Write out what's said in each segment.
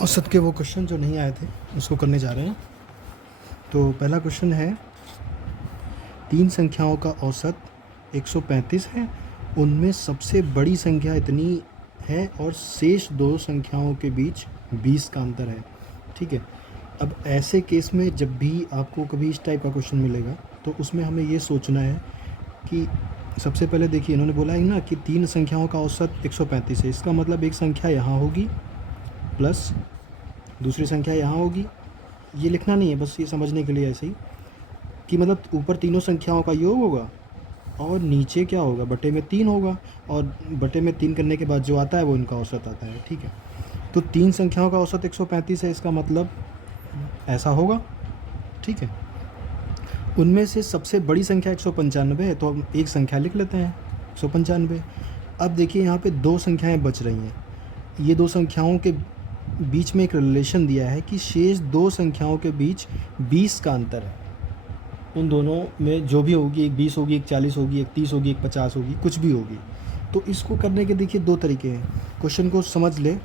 औसत के वो क्वेश्चन जो नहीं आए थे उसको करने जा रहे हैं। तो पहला क्वेश्चन है, 3 संख्याओं का औसत 135 है, उनमें सबसे बड़ी संख्या इतनी है और शेष 2 संख्याओं के बीच 20 का अंतर है। ठीक है, अब ऐसे केस में जब भी आपको कभी इस टाइप का क्वेश्चन मिलेगा तो उसमें हमें ये सोचना है कि सबसे पहले देखिए, इन्होंने बोला है ना कि 3 संख्याओं का औसत 135 है। इसका मतलब एक संख्या यहाँ होगी प्लस दूसरी संख्या यहाँ होगी। ये लिखना नहीं है, बस ये समझने के लिए ऐसे ही कि मतलब ऊपर तीनों संख्याओं का योग होगा और नीचे क्या होगा, बटे में 3 होगा, और बटे में 3 करने के बाद जो आता है वो इनका औसत आता है। ठीक है, तो 3 संख्याओं का औसत 135 है, इसका मतलब ऐसा होगा। ठीक है, उनमें से सबसे बड़ी संख्या 195 है, तो हम एक संख्या लिख लेते हैं 195। अब देखिए यहाँ पे 2 संख्याएं बच रही हैं। ये 2 संख्याओं के बीच में एक रिलेशन दिया है कि शेष 2 संख्याओं के बीच 20 का अंतर है। उन दोनों में जो भी होगी, एक 20 होगी, एक 40 होगी, एक 30 होगी, एक 50 होगी, कुछ भी होगी। तो इसको करने के देखिए 2 तरीके हैं। क्वेश्चन को समझ ले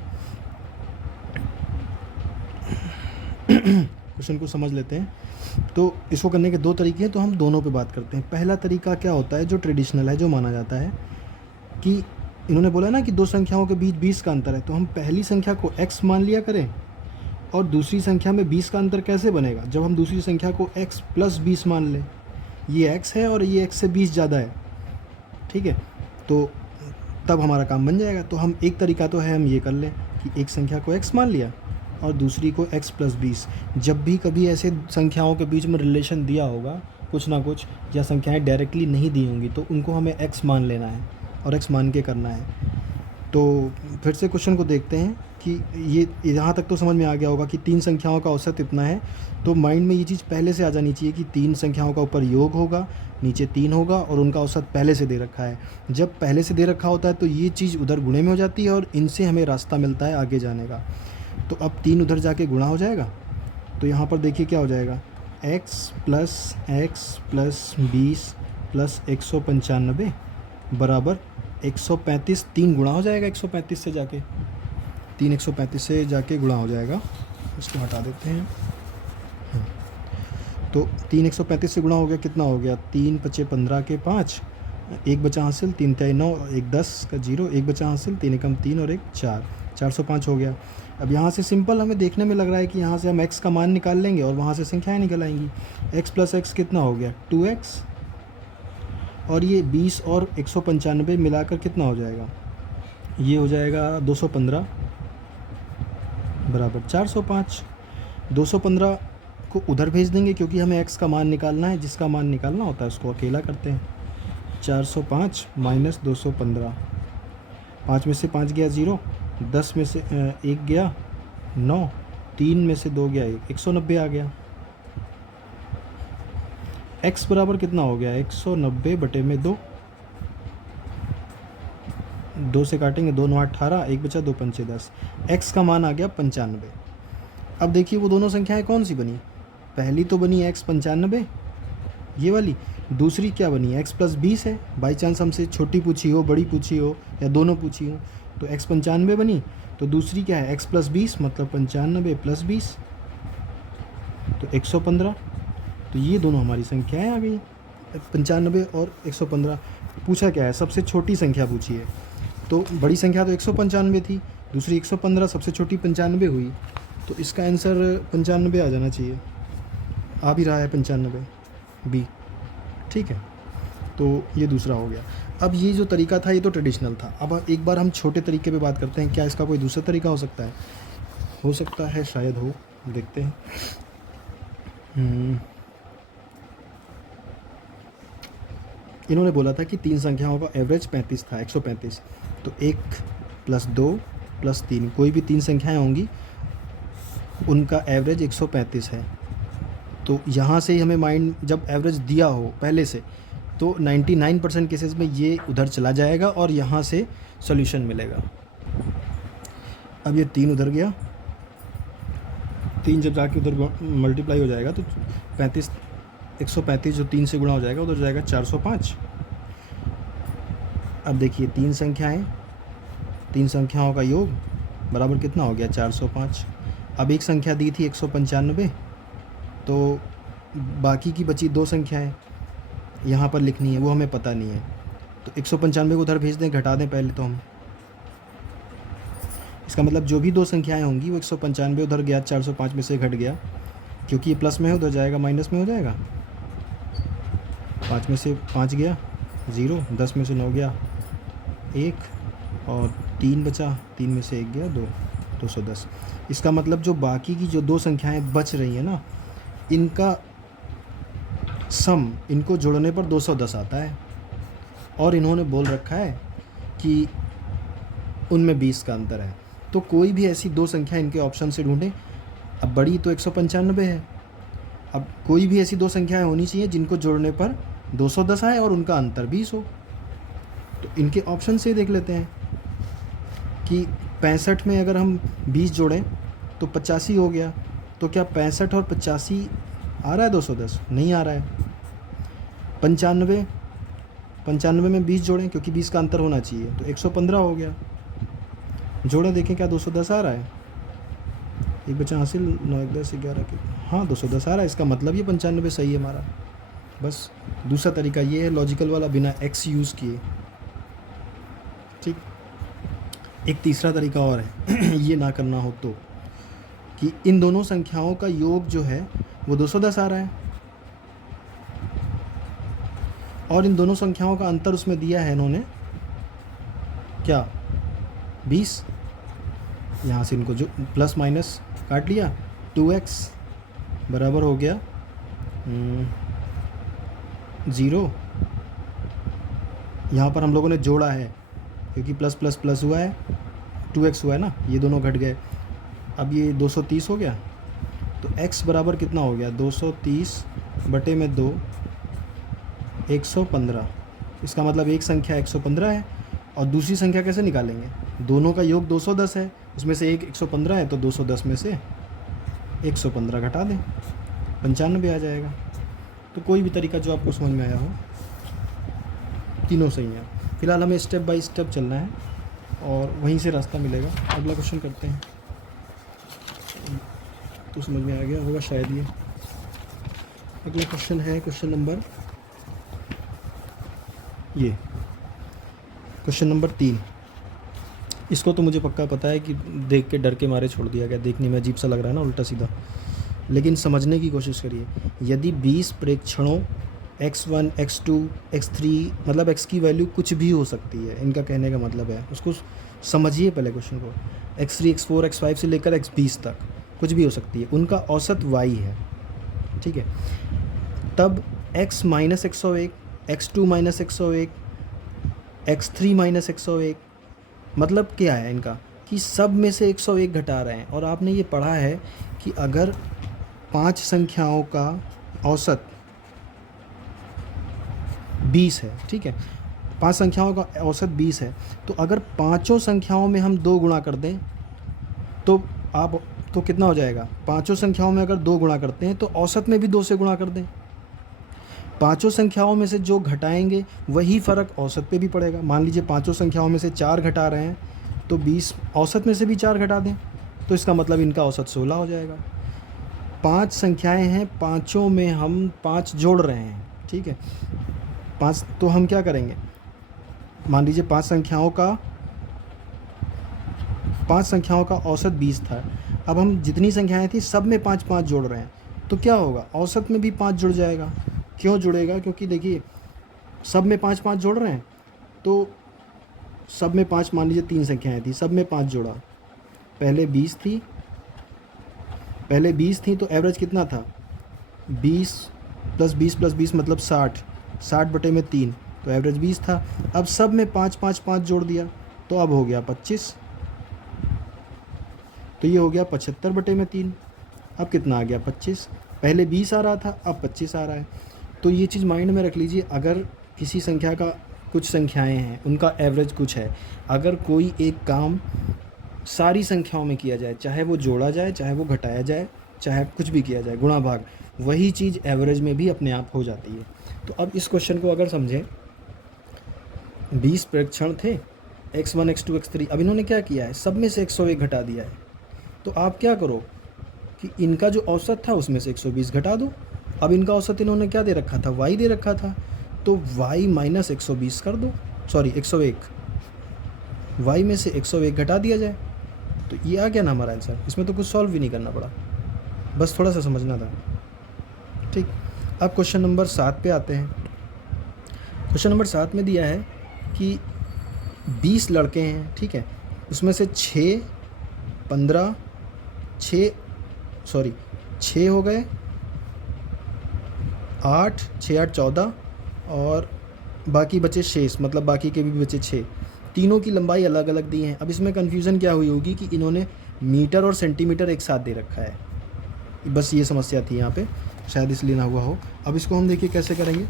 क्वेश्चन को समझ लेते हैं। तो इसको करने के 2 तरीके हैं, तो हम दोनों पे बात करते हैं। पहला तरीका क्या होता है, जो ट्रेडिशनल है, जो माना जाता है कि इन्होंने बोला ना कि 2 संख्याओं के बीच 20 का अंतर है, तो हम पहली संख्या को x मान लिया करें और दूसरी संख्या में 20 का अंतर कैसे बनेगा, जब हम दूसरी संख्या को x प्लस 20 मान लें। ये x है और ये x से 20 ज़्यादा है। ठीक है, तो तब हमारा काम बन जाएगा। तो हम एक तरीका तो है, हम ये कर लें कि एक संख्या को x मान लिया और दूसरी को x प्लस 20। जब भी कभी ऐसे संख्याओं के बीच में रिलेशन दिया होगा कुछ ना कुछ, या संख्याएं डायरेक्टली नहीं दी होंगी, तो उनको हमें x मान लेना है और x मान के करना है। तो फिर से क्वेश्चन को देखते हैं कि ये यहाँ तक तो समझ में आ गया होगा कि 3 संख्याओं का औसत इतना है। तो माइंड में ये चीज़ पहले से आ जानी चाहिए कि 3 संख्याओं का ऊपर योग होगा, नीचे 3 होगा और उनका औसत पहले से दे रखा है। जब पहले से दे रखा होता है तो ये चीज़ उधर गुणे में हो जाती है और इनसे हमें रास्ता मिलता है आगे जाने का। तो अब 3 उधर जाके गुणा हो जाएगा, तो यहाँ पर देखिए क्या हो जाएगा, x प्लस 20 प्लस 195 बराबर 135। 3 गुणा हो जाएगा 135 से जाके, 3 135 से जाके गुणा हो जाएगा। इसको हटा देते हैं। तो 3 135 से गुणा हो गया, कितना हो गया, 3 पचे 15 के 5, 1 बचा हासिल, 3 तय 9, 1 10 का 0, 1 बचा हासिल, 3 एकम 3 और 1 4, 405 हो गया। अब यहाँ से सिंपल हमें देखने में लग रहा है कि यहाँ से हम x का मान निकाल लेंगे और वहाँ से संख्याएं निकल आएंगी। x प्लस x कितना हो गया, 2x, और ये 20 और 195 मिलाकर कितना हो जाएगा, ये हो जाएगा 215 बराबर 405। 215 को उधर भेज देंगे क्योंकि हमें x का मान निकालना है, जिसका मान निकालना होता है उसको अकेला करते हैं। 405 माइनस 215, 5 में से 5 गया 0, 10 में से 1 गया 9, 3 में से 2 गया 1, 190 आ गया। x बराबर कितना हो गया, 190 बटे में 2, 2 से काटेंगे, 2 9 18, 1 बचा 2 पंचे 10, x का मान आ गया 95। अब देखिए वो दोनों संख्याएं कौन सी बनी, पहली तो बनी x 95 ये वाली, दूसरी क्या बनी, x प्लस 20 है। बाई चांस हमसे छोटी पूछी हो, बड़ी पूछी हो, या दोनों पूछी हो, तो x 95 बनी। तो दूसरी क्या है, x प्लस 20 मतलब 95 प्लस 20 तो 115। तो ये दोनों हमारी संख्याएं आ गई, 95 और 115। पूछा क्या है, सबसे छोटी संख्या पूछी है। तो बड़ी संख्या तो 195 थी, दूसरी 115, सबसे छोटी 95 हुई। तो इसका आंसर 95 आ जाना चाहिए, आ भी रहा है 95 बी। ठीक है, तो ये दूसरा हो गया। अब ये जो तरीका था ये तो ट्रेडिशनल था। अब एक बार हम छोटे तरीके पे बात करते हैं, क्या इसका कोई दूसरा तरीका हो सकता है, हो सकता है, शायद हो, देखते हैं। इन्होंने बोला था कि 3 संख्याओं का एवरेज 35 था, 135। तो 1 प्लस 2 प्लस 3, कोई भी 3 संख्याएं होंगी उनका एवरेज 135 है। तो यहाँ से ही हमें माइंड, जब एवरेज दिया हो पहले से, तो 99% केसेस में ये उधर चला जाएगा और यहाँ से सॉल्यूशन मिलेगा। अब ये 3 उधर गया, 3 जब जाके उधर मल्टीप्लाई हो जाएगा तो 35, 135 जो 3 से गुणा हो जाएगा उधर जाएगा 405। अब देखिए 3 संख्याएं, 3 संख्याओं का योग बराबर कितना हो गया, 405। अब एक संख्या दी थी 195, तो बाकी की बची दो संख्याएं यहाँ पर लिखनी है, वो हमें पता नहीं है। तो 195 को उधर भेज दें, घटा दें पहले तो हम। इसका मतलब जो भी दो संख्याएं होंगी वो 195 उधर गया, 405 में से घट गया, क्योंकि ये प्लस में है उधर जाएगा माइनस में हो जाएगा। 5 में से 5 गया 0, 10 में से 9 गया 1 और 3 बचा, 3 में से 1 गया 2, 210। इसका मतलब जो बाकी की जो दो संख्याएं बच रही हैं ना, इनका सम, इनको जोड़ने पर 210 आता है। और इन्होंने बोल रखा है कि उनमें 20 का अंतर है। तो कोई भी ऐसी दो संख्या इनके ऑप्शन से ढूंढें। अब बड़ी तो 195 है, अब कोई भी ऐसी दो संख्याएं होनी चाहिए जिनको जोड़ने पर 210 आए और उनका अंतर 20 हो। तो इनके ऑप्शन से देख लेते हैं कि 65 में अगर हम 20 जोड़ें तो 85 हो गया। तो क्या 65 और 85 आ रहा है 210? नहीं आ रहा है। 95 में 20 जोड़ें, क्योंकि 20 का अंतर होना चाहिए, तो 115 हो गया। जोड़ें, देखें क्या 210 आ रहा है। एक बचा हासिल, 9 1 10 11 के, हाँ 210 आ रहा है। इसका मतलब ये 95 सही है हमारा। बस दूसरा तरीका ये है, लॉजिकल वाला, बिना एक्स यूज़ किए। ठीक। एक तीसरा तरीका और है ये ना करना हो तो, कि इन दोनों संख्याओं का योग जो है वो 210 आ रहा है और इन दोनों संख्याओं का अंतर उसमें दिया है इन्होंने क्या, 20। यहाँ से इनको जो प्लस माइनस काट लिया, 2x बराबर हो गया 0। यहाँ पर हम लोगों ने जोड़ा है क्योंकि प्लस प्लस प्लस हुआ है, 2x हुआ है ना, ये दोनों घट गए। अब ये 230 हो गया, तो x बराबर कितना हो गया, 230 बटे में 2, 115। इसका मतलब एक संख्या 115 है और दूसरी संख्या कैसे निकालेंगे, दोनों का योग 210 है, उसमें से एक 115 है, तो 210 में से 115 घटा दें, 95 आ जाएगा। तो कोई भी तरीका जो आपको समझ में आया हो, तीनों सही हैं। फिलहाल हमें स्टेप बाय स्टेप चलना है और वहीं से रास्ता मिलेगा। अगला क्वेश्चन करते हैं, तो समझ में आ गया होगा शायद ये। अगला क्वेश्चन है क्वेश्चन नंबर, ये क्वेश्चन नंबर 3। इसको तो मुझे पक्का पता है कि देख के डर के मारे छोड़ दिया गया, देखने में अजीब सा लग रहा है ना, उल्टा सीधा, लेकिन समझने की कोशिश करिए। यदि 20 प्रेक्षणों x1 x2 x3, मतलब x की वैल्यू कुछ भी हो सकती है, इनका कहने का मतलब है, उसको समझिए पहले क्वेश्चन को। x3 x4 x5 से लेकर x20 तक कुछ भी हो सकती है, उनका औसत y है, ठीक है। तब x minus 101, x2 minus 101, x3 minus 101, मतलब क्या है इनका, कि सब में से 101 घटा रहे हैं। और आपने ये पढ़ा है कि अगर 5 संख्याओं का औसत 20 है, ठीक है, 5 संख्याओं का औसत 20 है, तो अगर पाँचों संख्याओं में हम 2 गुणा कर दें तो कितना हो जाएगा, पाँचों संख्याओं में अगर 2 गुणा करते हैं तो औसत में भी 2 से गुणा कर दें। पाँचों संख्याओं में से जो घटाएंगे वही फ़र्क औसत पे भी पड़ेगा। मान लीजिए पाँचों संख्याओं में से 4 घटा रहे हैं, तो 20 औसत में से भी 4 घटा दें, तो इसका मतलब इनका औसत 16 हो जाएगा। 5 संख्याएं हैं, पाँचों में हम 5 जोड़ रहे हैं, ठीक है, 5, तो हम क्या करेंगे, मान लीजिए 5 संख्याओं का औसत 20 था। अब हम जितनी संख्याएं थी सब में 5 5 जोड़ रहे हैं, तो क्या होगा, औसत में भी 5 जुड़ जाएगा। क्यों जुड़ेगा, क्योंकि देखिए सब में 5 5 जोड़ रहे हैं, तो सब में 5, मान लीजिए 3 संख्याएं थी, सब में 5 जोड़ा, पहले 20 थी तो एवरेज कितना था, 20 प्लस 20 प्लस 20 मतलब 60, 60 बटे में 3, तो एवरेज 20 था। अब सब में 5 5 5 जोड़ दिया, तो अब हो गया 25, तो ये हो गया 75 बटे में 3। अब कितना आ गया, 25। पहले 20 आ रहा था, अब 25 आ रहा है। तो ये चीज़ माइंड में रख लीजिए, अगर किसी संख्या का, कुछ संख्याएं हैं उनका एवरेज कुछ है, अगर कोई एक काम सारी संख्याओं में किया जाए, चाहे वो जोड़ा जाए, चाहे वो घटाया जाए, चाहे कुछ भी किया जाए, गुणा भाग, वही चीज़ एवरेज में भी अपने आप हो जाती है। तो अब इस क्वेश्चन को अगर समझें, 20 प्रेक्षण थे, x1 x2 x3, अब इन्होंने क्या किया है, सब में से 101 घटा दिया है। तो आप क्या करो, कि इनका जो औसत था उसमें से 120 घटा दो। अब इनका औसत इन्होंने क्या दे रखा था, y दे रखा था, तो y माइनस 120 कर दो, सॉरी 101, y में से 101 घटा दिया जाए, तो ये आ गया ना हमारा आंसर। इसमें तो कुछ सॉल्व भी नहीं करना पड़ा, बस थोड़ा सा समझना था। ठीक, अब क्वेश्चन नंबर 7 पे आते हैं। क्वेश्चन नंबर 7 में दिया है कि 20 लड़के हैं, ठीक है, उसमें से 6 15 6 हो गए, 8 6 8 14 और बाकी बचे शेष, मतलब बाकी के भी बचे 6। तीनों की लंबाई अलग अलग दी है। अब इसमें कन्फ्यूज़न क्या हुई होगी कि इन्होंने मीटर और सेंटीमीटर एक साथ दे रखा है, बस ये समस्या थी यहाँ पे, शायद इसलिए ना हुआ हो। अब इसको हम देखिए कैसे करेंगे।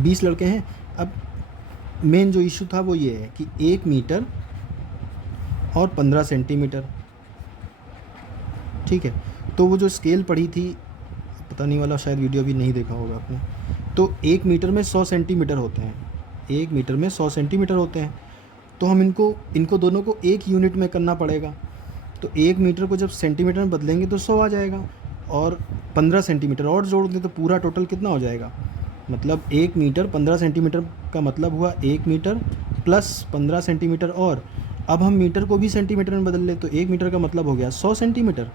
20 लड़के हैं। अब मेन जो इशू था वो ये है कि 1 मीटर और 15 सेंटीमीटर, ठीक है। तो वो जो स्केल पढ़ी थी, पता नहीं वाला, शायद वीडियो भी नहीं देखा होगा आपने, तो 1 मीटर में 100 सेंटीमीटर होते हैं, 1 मीटर में 100 सेंटीमीटर होते हैं। तो हम इनको दोनों को एक यूनिट में करना पड़ेगा। तो 1 मीटर को जब सेंटीमीटर में बदलेंगे तो 100 आ जाएगा, और 15 सेंटीमीटर और जोड़ दें तो पूरा टोटल कितना हो जाएगा, मतलब 1 मीटर 15 सेंटीमीटर का मतलब हुआ 1 मीटर प्लस 15 सेंटीमीटर। और अब हम मीटर को भी सेंटीमीटर में बदल ले तो 1 मीटर का मतलब हो गया 100 सेंटीमीटर,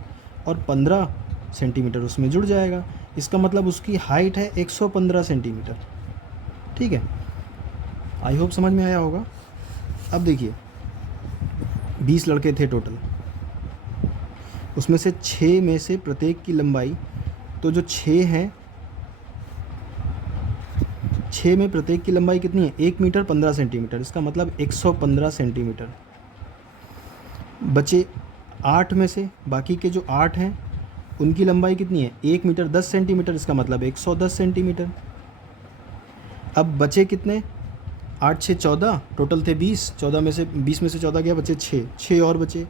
और 15 सेंटीमीटर उसमें जुड़ जाएगा। इसका मतलब उसकी हाइट है 115 सेंटीमीटर, ठीक है। आई होप समझ में आया होगा। अब देखिए 20 लड़के थे टोटल, उसमें से 6 में से प्रत्येक की लंबाई, तो जो 6 हैं, 6 में प्रत्येक की लंबाई कितनी है, 1 मीटर 15 सेंटीमीटर, इसका मतलब 115 सेंटीमीटर। बचे 8 में से, बाकी के जो 8 हैं उनकी लंबाई कितनी है, 1 मीटर 10 सेंटीमीटर, इसका मतलब 110 सेंटीमीटर। अब बचे कितने, 8 6 14, टोटल थे 20, 14 में से 20 में से 14 गया, बचे 6 और बचे।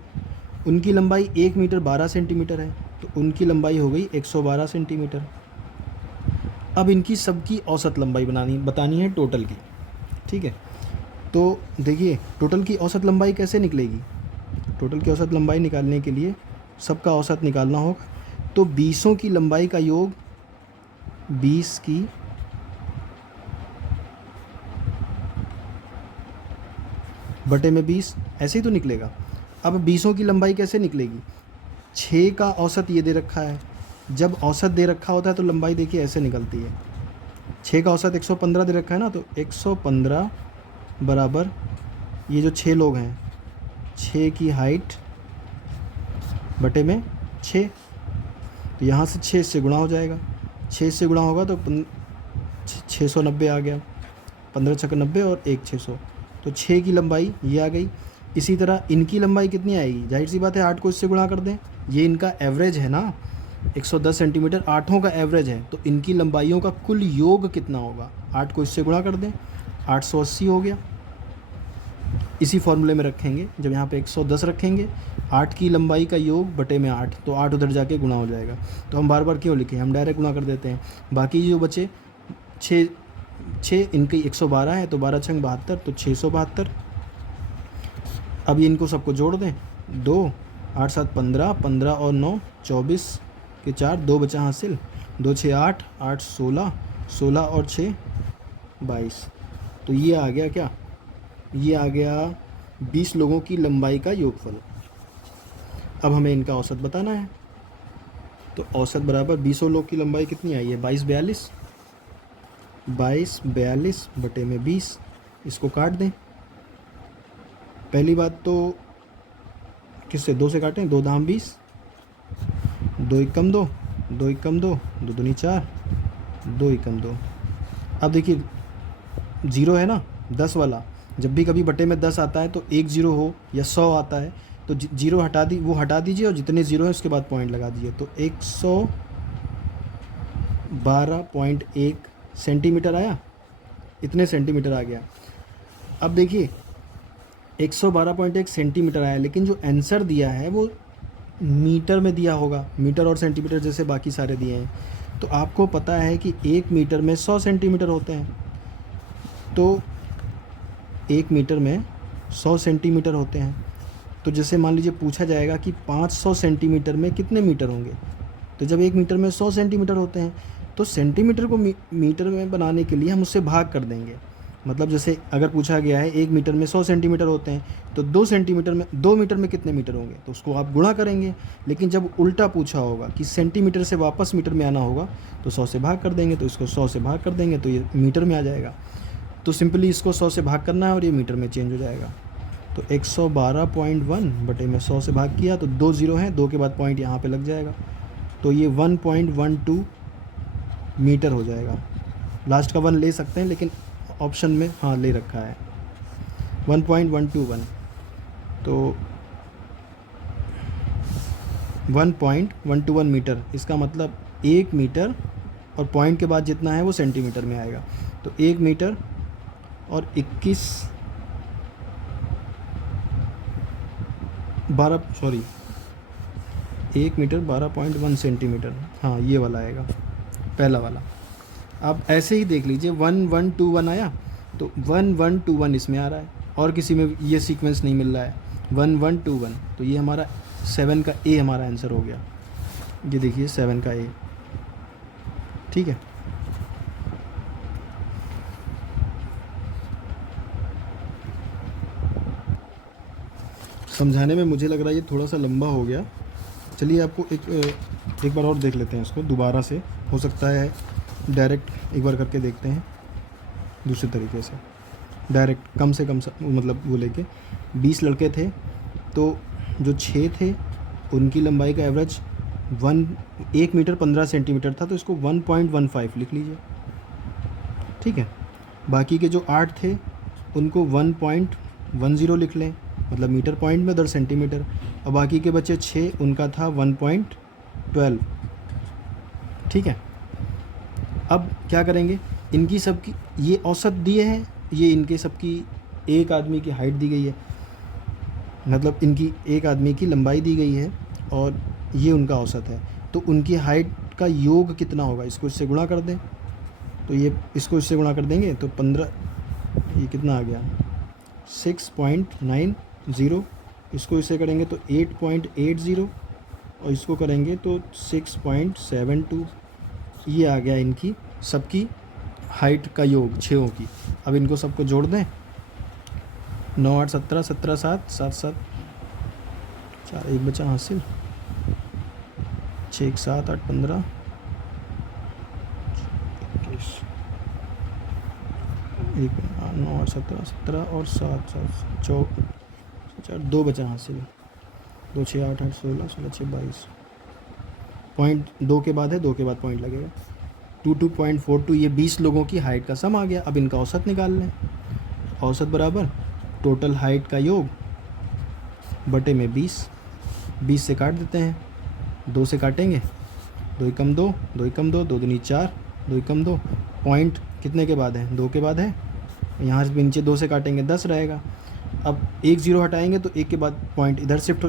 उनकी लंबाई 1 मीटर 12 सेंटीमीटर है, तो उनकी लंबाई हो गई 112 सेंटीमीटर। अब इनकी सबकी औसत लंबाई बतानी है टोटल की, ठीक है। तो देखिए टोटल की औसत लंबाई कैसे निकलेगी। टोटल की औसत लंबाई निकालने के लिए सबका औसत निकालना होगा, तो 20 की लंबाई का योग 20 की बटे में 20, ऐसे ही तो निकलेगा। अब 20 की लंबाई कैसे निकलेगी, 6 का औसत ये दे रखा है, जब औसत दे रखा होता है तो लंबाई देखिए ऐसे निकलती है। 6 का औसत 115 दे रखा है ना, तो 115 बराबर ये जो 6 लोग हैं, 6 की हाइट बटे में 6, तो यहाँ से 6 से गुणा हो जाएगा, 6 से गुणा होगा तो 690 आ गया, 15 छक्के 90 और 1 600, तो 6 की लंबाई ये आ गई। इसी तरह इनकी लंबाई कितनी आएगी, जाहिर सी बात है 8 को इससे गुणा कर दें, ये इनका एवरेज है ना 110 सेंटीमीटर, 8 का एवरेज है, तो इनकी लंबाइयों का कुल योग कितना होगा, 8 को इससे गुणा कर दें, 880 हो गया। इसी फॉर्मूले में रखेंगे, जब यहाँ पे 110 रखेंगे, 8 की लंबाई का योग बटे में 8, तो 8 उधर जाके गुणा हो जाएगा। तो हम बार बार क्यों लिखें, हम डायरेक्ट गुणा कर देते हैं। बाकी जो बचे 6 इनकी 112 है, तो 12 छंग 72, तो 672। अब इनको सबको जोड़ दें, 2 8 7 15, 15 और 9 24 के 4, 2 बचा हासिल, 2 6 8, 8 16, 16 और 6 22। तो ये आ गया क्या, ये आ गया 20 लोगों की लंबाई का योगफल। अब हमें इनका औसत बताना है, तो औसत बराबर 20 लोग की लंबाई कितनी आई है, 22 42 बटे में 20, इसको काट दें। पहली बात तो किससे, 2 से काटें, 2 दाम 20, 2 एकम 2, 2 एकम 2, 2 दूनी 4, 2 एकम 2। अब देखिए 0 है ना 10 वाला, जब भी कभी बटे में 10 आता है तो 1 0 हो या 100 आता है तो 0 हटा दीजिए और जितने 0 हैं उसके बाद पॉइंट लगा दीजिए, तो 112.1 सेंटीमीटर आया, इतने सेंटीमीटर आ गया। अब देखिए 112.1 सेंटीमीटर आया, लेकिन जो आंसर दिया है वो मीटर में दिया होगा, मीटर और सेंटीमीटर जैसे बाकी सारे दिए हैं। तो आपको पता है कि 1 मीटर में 100 सेंटीमीटर होते हैं, तो 1 मीटर में 100 सेंटीमीटर होते हैं। तो जैसे मान लीजिए पूछा जाएगा कि 500 सेंटीमीटर में कितने मीटर होंगे, तो जब 1 मीटर में 100 सेंटीमीटर होते हैं तो सेंटीमीटर को मीटर में बनाने के लिए हम उससे भाग कर देंगे। मतलब जैसे अगर पूछा गया है 1 मीटर में 100 सेंटीमीटर होते हैं तो 2 मीटर में कितने मीटर होंगे, तो उसको आप गुणा करेंगे। लेकिन जब उल्टा पूछा होगा कि सेंटीमीटर से वापस मीटर में आना होगा तो 100 से भाग कर देंगे, तो इसको 100 से भाग कर देंगे तो ये मीटर में आ जाएगा। तो सिंपली इसको 100 से भाग करना है और ये मीटर में चेंज हो जाएगा। तो 112.1 बटे में 100 से भाग किया तो 2 ज़ीरो हैं, 2 के बाद पॉइंट यहाँ पे लग जाएगा, तो ये 1.12 मीटर हो जाएगा। लास्ट का 1 ले सकते हैं लेकिन ऑप्शन में हाँ ले रखा है 1.121, तो 1.121 मीटर। इसका मतलब 1 मीटर और पॉइंट के बाद जितना है वो सेंटीमीटर में आएगा। तो 1 मीटर और 1 मीटर 12.1 सेंटीमीटर, हाँ ये वाला आएगा पहला वाला। अब ऐसे ही देख लीजिए 1121 आया तो 1121 इसमें आ रहा है और किसी में ये सीक्वेंस नहीं मिल रहा है 1121, तो ये हमारा 7 का ए हमारा आंसर हो गया। ये देखिए 7 का ए, ठीक है। समझाने में मुझे लग रहा है ये थोड़ा सा लंबा हो गया, चलिए आपको एक बार और देख लेते हैं इसको दोबारा से। हो सकता है डायरेक्ट एक बार करके देखते हैं दूसरे तरीके से, डायरेक्ट कम से कम मतलब वो लेके 20 लड़के थे तो जो 6 थे उनकी लंबाई का एवरेज 1 मीटर 15 सेंटीमीटर था, तो इसको 1.15 लिख लीजिए, ठीक है। बाकी के जो 8 थे उनको 1.10 लिख लें, मतलब मीटर पॉइंट में 10 सेंटीमीटर, और बाकी के बचे 6 उनका था 1.12, ठीक है। अब क्या करेंगे, इनकी सबकी ये औसत दिए हैं, ये इनके सबकी एक आदमी की हाइट दी गई है, मतलब इनकी एक आदमी की लंबाई दी गई है और ये उनका औसत है, तो उनकी हाइट का योग कितना होगा, इसको इससे गुणा कर दें। तो ये इसको इससे गुणा कर देंगे तो 15, ये कितना आ गया 6.90, इसको इससे करेंगे तो 8.80 और इसको करेंगे तो 6.72, ये आ गया इनकी सबकी हाइट का योग 6 की। अब इनको सबको जोड़ दें, 9 8 17, 17 7 7 7 4 1 बचा हासिल, 6 7 8 15 1 9 8 17 17 और 7 7 4 2 बचा हासिल, 2 6 8 8 16 16 6 22, पॉइंट 2 के बाद है, 2 के बाद पॉइंट लगेगा, 22.42, ये 20 लोगों की हाइट का सम आ गया। अब इनका औसत निकाल लें, औसत बराबर टोटल हाइट का योग बटे में 20 से काट देते हैं, 2 से काटेंगे, 2 एकम 2, 2 एकम 2, 2 दूनी 4, 2 एकम 2, पॉइंट कितने के बाद है, 2 के बाद है, यहाँ से नीचे 2 से काटेंगे 10 रहेगा। अब 1 0 हटाएंगे तो 1 के बाद पॉइंट इधर शिफ्ट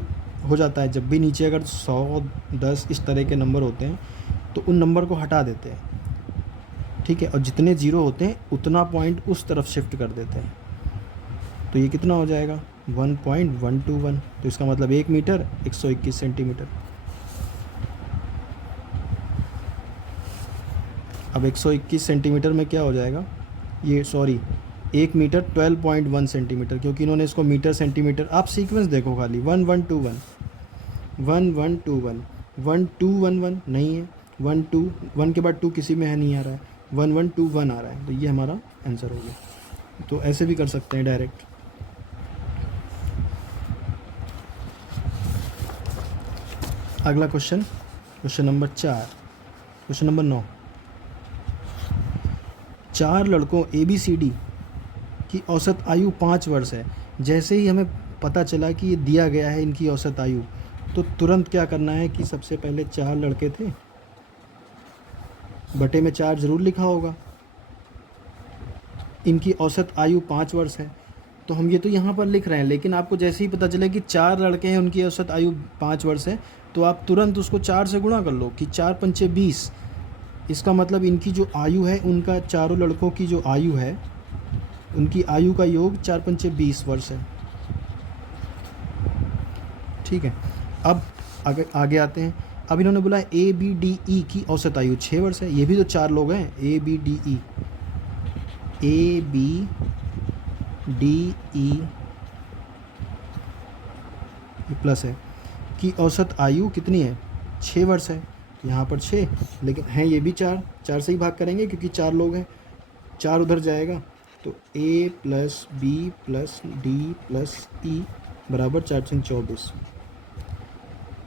हो जाता है। जब भी नीचे अगर 100 10 इस तरह के नंबर होते हैं तो उन नंबर को हटा देते हैं, ठीक है, और जितने ज़ीरो होते हैं उतना पॉइंट उस तरफ शिफ्ट कर देते हैं। तो ये कितना हो जाएगा 1.121, तो इसका मतलब 1 मीटर 121 सेंटीमीटर। अब 121 सेंटीमीटर में क्या हो जाएगा, ये सॉरी 1 मीटर 12.1 सेंटीमीटर, क्योंकि इन्होंने इसको मीटर सेंटीमीटर, आप सीक्वेंस देखो खाली 1121 1121 1211 नहीं है, 1 के बाद 2 किसी में है, नहीं आ रहा है, 1121 आ रहा है, तो ये हमारा आंसर हो गया। तो ऐसे भी कर सकते हैं डायरेक्ट। अगला question, question number 4, question number 9। 4 लड़कों ABCD की औसत आयु 5 वर्ष है। जैसे ही हमें पता चला कि ये दिया गया है इनकी औसत आयु, तो तुरंत क्या करना है कि सबसे पहले 4 लड़के थे, बटे में 4 ज़रूर लिखा होगा, इनकी औसत आयु 5 वर्ष है, तो हम ये तो यहाँ पर लिख रहे हैं, लेकिन आपको जैसे ही पता चले कि 4 लड़के हैं उनकी औसत आयु 5 वर्ष है, तो आप तुरंत उसको 4 से गुणा कर लो कि 4 पंचे 20। इसका मतलब इनकी जो आयु है, उनका चारों लड़कों की जो आयु है, उनकी आयु का योग 4 पंचे 20 वर्ष है। ठीक है। अब आगे आगे आते हैं। अब इन्होंने बोला ABDE की औसत आयु 6 वर्ष है। ये भी तो 4 लोग हैं। ABDE प्लस है कि औसत आयु कितनी है, 6 वर्ष है। यहाँ पर 6, लेकिन हैं ये भी 4, 4 से ही भाग करेंगे क्योंकि 4 लोग हैं, 4 उधर जाएगा तो A plus B plus D plus E बराबर 4 × 24।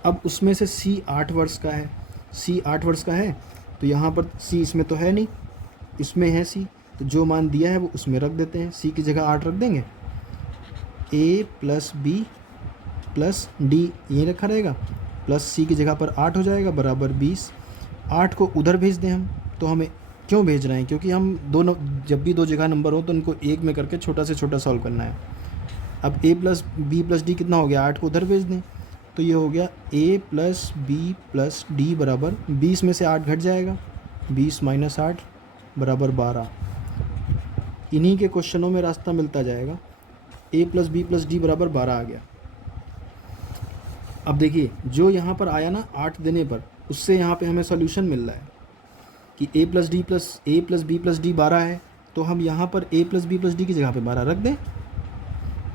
अब उसमें से C 8 वर्ष का है, C 8 वर्ष का है तो यहाँ पर C इसमें तो है नहीं, इसमें है C, तो जो मान दिया है वो उसमें रख देते हैं। C की जगह 8 रख देंगे। A plus B plus D ये रखा रहेगा, प्लस C की जगह पर 8 हो जाएगा बराबर 20। 8 को उधर भेज दें हम, तो हमें क्यों भेज रहे हैं, क्योंकि हम दोनों जब भी 2 जगह नंबर हो तो उनको एक में करके छोटा से छोटा सॉल्व करना है। अब A plus B plus D कितना हो गया, 8 को उधर भेज दें तो ये हो गया A plus B plus D बराबर 20 में से 8 घट जाएगा, 20 माइनस 8 बराबर 12। इन्हीं के क्वेश्चनों में रास्ता मिलता जाएगा। A plus B plus D बराबर 12 आ गया। अब देखिए जो यहाँ पर आया ना 8 देने पर, उससे यहाँ पे हमें सॉल्यूशन मिल रहा है कि A plus B plus D 12 है, तो हम यहाँ पर A plus B plus D की जगह पे 12 रख दें।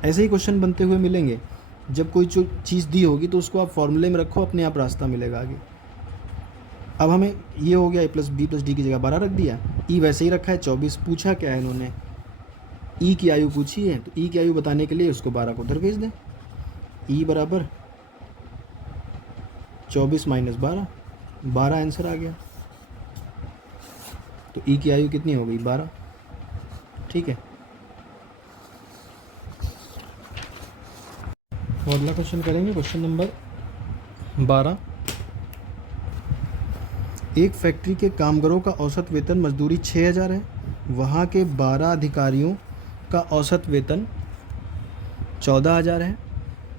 ऐसे ही क्वेश्चन बनते हुए मिलेंगे। जब कोई जो चीज़ दी होगी तो उसको आप फॉर्मूले में रखो, अपने आप रास्ता मिलेगा आगे। अब हमें ये हो गया A plus B plus D की जगह 12 रख दिया, E वैसे ही रखा है 24। पूछा क्या है इन्होंने, E की आयु पूछी है, तो E की आयु बताने के लिए उसको 12 को उधर भेज दें। E बराबर 24 माइनस 12, 12 आंसर आ गया। तो E की आयु कितनी हो गई, 12। ठीक है। तो अगला क्वेश्चन करेंगे, क्वेश्चन नंबर 12। एक फैक्ट्री के कामगारों का औसत वेतन मजदूरी 6000 है, वहाँ के 12 अधिकारियों का औसत वेतन 14000 है,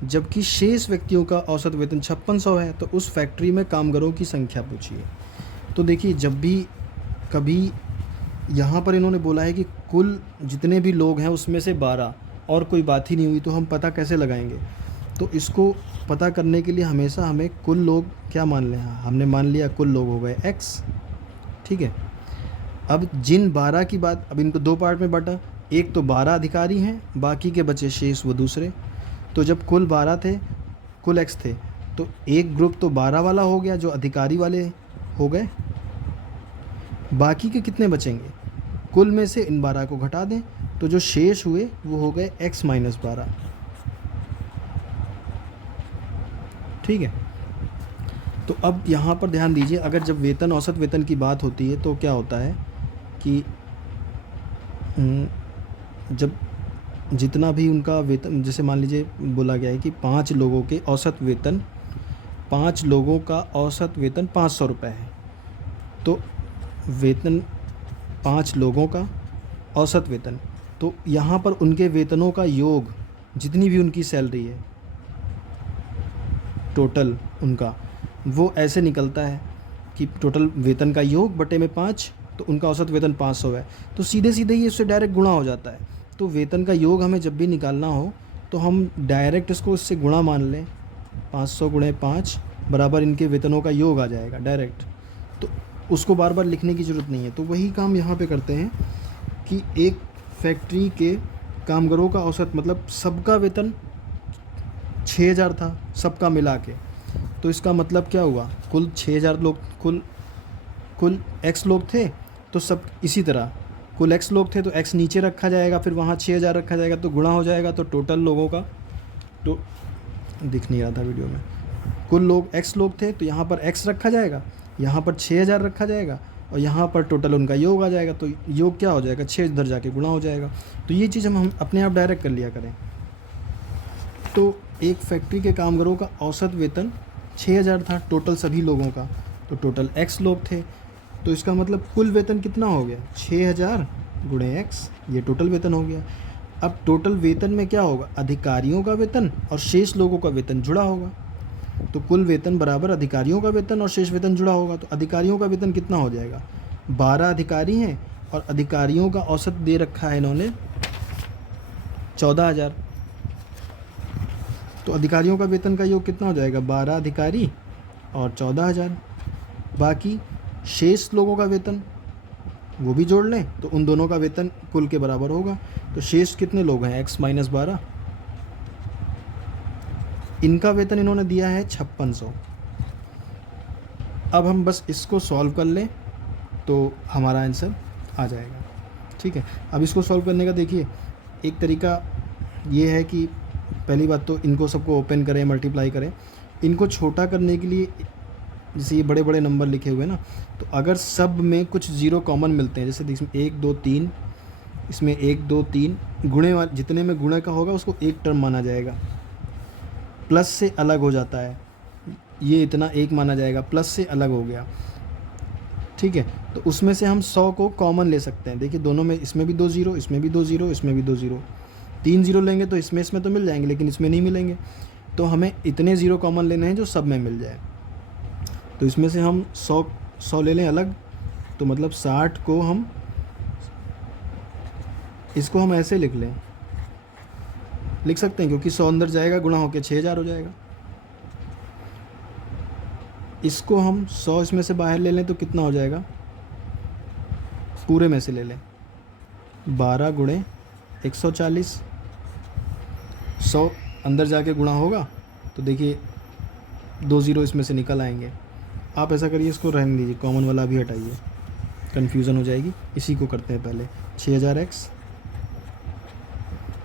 जबकि शेष व्यक्तियों का औसत वेतन 5600 है। तो उस फैक्ट्री में कामगारों की संख्या पूछिए। तो देखिए जब भी कभी यहाँ पर इन्होंने बोला है कि कुल जितने भी लोग हैं उसमें से 12 और कोई बात ही नहीं हुई, तो हम पता कैसे लगाएंगे। तो इसको पता करने के लिए हमेशा हमें कुल लोग क्या मान लें, हमने मान लिया कुल लोग हो गए x। ठीक है। अब जिन 12 की बात, अब इनको 2 पार्ट में बांटा, एक तो 12 अधिकारी हैं, बाकी के बचे शेष वो दूसरे। तो जब कुल 12 थे, कुल x थे, तो एक ग्रुप तो 12 वाला हो गया जो अधिकारी वाले हो गए, बाकी के कितने बचेंगे, कुल में से इन 12 को घटा दें तो जो शेष हुए वो हो गए x माइनस 12। ठीक है। तो अब यहाँ पर ध्यान दीजिए, अगर जब वेतन औसत वेतन की बात होती है तो क्या होता है कि जब जितना भी उनका वेतन, जैसे मान लीजिए बोला गया है कि 5 लोगों के औसत वेतन, 5 लोगों का औसत वेतन 500 रुपये है, तो वेतन 5 लोगों का औसत वेतन, तो यहाँ पर उनके वेतनों का योग, जितनी भी उनकी सैलरी है टोटल उनका, वो ऐसे निकलता है कि टोटल वेतन का योग बटे में 5, तो उनका औसत वेतन 500 है, तो सीधे सीधे ये इससे डायरेक्ट गुणा हो जाता है। तो वेतन का योग हमें जब भी निकालना हो तो हम डायरेक्ट इसको इससे गुणा मान लें, 500 × 5 बराबर इनके वेतनों का योग आ जाएगा डायरेक्ट, तो उसको बार बार लिखने की ज़रूरत नहीं है। तो वही काम यहाँ पे करते हैं कि एक फैक्ट्री के कामगारों का औसत, मतलब सबका वेतन 6000 था सबका मिला के, तो इसका मतलब क्या हुआ, कुल 6000 लोग, कुल x लोग थे, तो सब इसी तरह कुल x लोग थे तो x नीचे रखा जाएगा, फिर वहाँ 6000 रखा जाएगा तो गुणा हो जाएगा, तो टोटल लोगों का, तो दिख नहीं रहा था वीडियो में, कुल लोग x लोग थे तो यहाँ पर x रखा जाएगा, यहाँ पर 6000 रखा जाएगा और यहाँ पर टोटल उनका योग आ जाएगा, तो योग क्या हो जाएगा, 6 इधर जाके गुणा हो जाएगा। तो ये चीज़ हम अपने आप डायरेक्ट कर लिया करें। तो एक फैक्ट्री के कामगारों का औसत वेतन 6000 था टोटल सभी लोगों का, तो टोटल x लोग थे, तो इसका मतलब कुल वेतन कितना हो गया, 6000 × x, ये टोटल वेतन हो गया। अब टोटल वेतन में क्या होगा, अधिकारियों का वेतन और शेष लोगों का वेतन जुड़ा होगा, तो कुल वेतन बराबर अधिकारियों का वेतन और शेष वेतन जुड़ा होगा। तो अधिकारियों का वेतन कितना हो जाएगा, 12 अधिकारी हैं और अधिकारियों का औसत दे रखा है इन्होंने 14000, तो अधिकारियों का वेतन का योग कितना हो जाएगा, 12 अधिकारी और 14,000। बाकी शेष लोगों का वेतन वो भी जोड़ लें तो उन दोनों का वेतन कुल के बराबर होगा। तो शेष कितने लोग हैं, x माइनस 12। इनका वेतन इन्होंने दिया है 5600। अब हम बस इसको सॉल्व कर लें तो हमारा आंसर आ जाएगा। ठीक है, अब इसको सॉल्व करने का देखिए एक तरीका ये है कि पहली बात तो इनको सबको ओपन करें, मल्टीप्लाई करें। इनको छोटा करने के लिए जैसे ये बड़े बड़े नंबर लिखे हुए हैं ना, तो अगर सब में कुछ ज़ीरो कॉमन मिलते हैं, जैसे इसमें 1 2 3, इसमें 1 2 3, गुणे वाले जितने में गुणे का होगा उसको एक टर्म माना जाएगा, प्लस से अलग हो जाता है, ये इतना एक माना जाएगा, प्लस से अलग हो गया। ठीक है, तो उसमें से हम 100 को कॉमन ले सकते हैं। देखिए दोनों में, इसमें भी 2 ज़ीरो, इसमें भी 2 ज़ीरो, इसमें भी 2 ज़ीरो, 3 ज़ीरो लेंगे तो इसमें तो मिल जाएंगे, लेकिन इसमें नहीं मिलेंगे। तो हमें इतने ज़ीरो कॉमन लेने हैं जो सब में मिल जाए। तो इसमें से हम 100 ले लें अलग, तो मतलब 60 को हम, इसको हम ऐसे लिख सकते हैं क्योंकि 100 अंदर जाएगा, गुणा होकर 6000 हो जाएगा। इसको हम 100 इसमें से बाहर ले लें तो कितना हो जाएगा, पूरे में से ले लें 12 गुणे 140, 100 अंदर जाके गुणा होगा तो देखिए 2 ज़ीरो इसमें से निकल आएंगे। आप ऐसा करिए, इसको रहने दीजिए, कॉमन वाला भी हटाइए, कन्फ्यूज़न हो जाएगी। इसी को करते हैं पहले, 6000x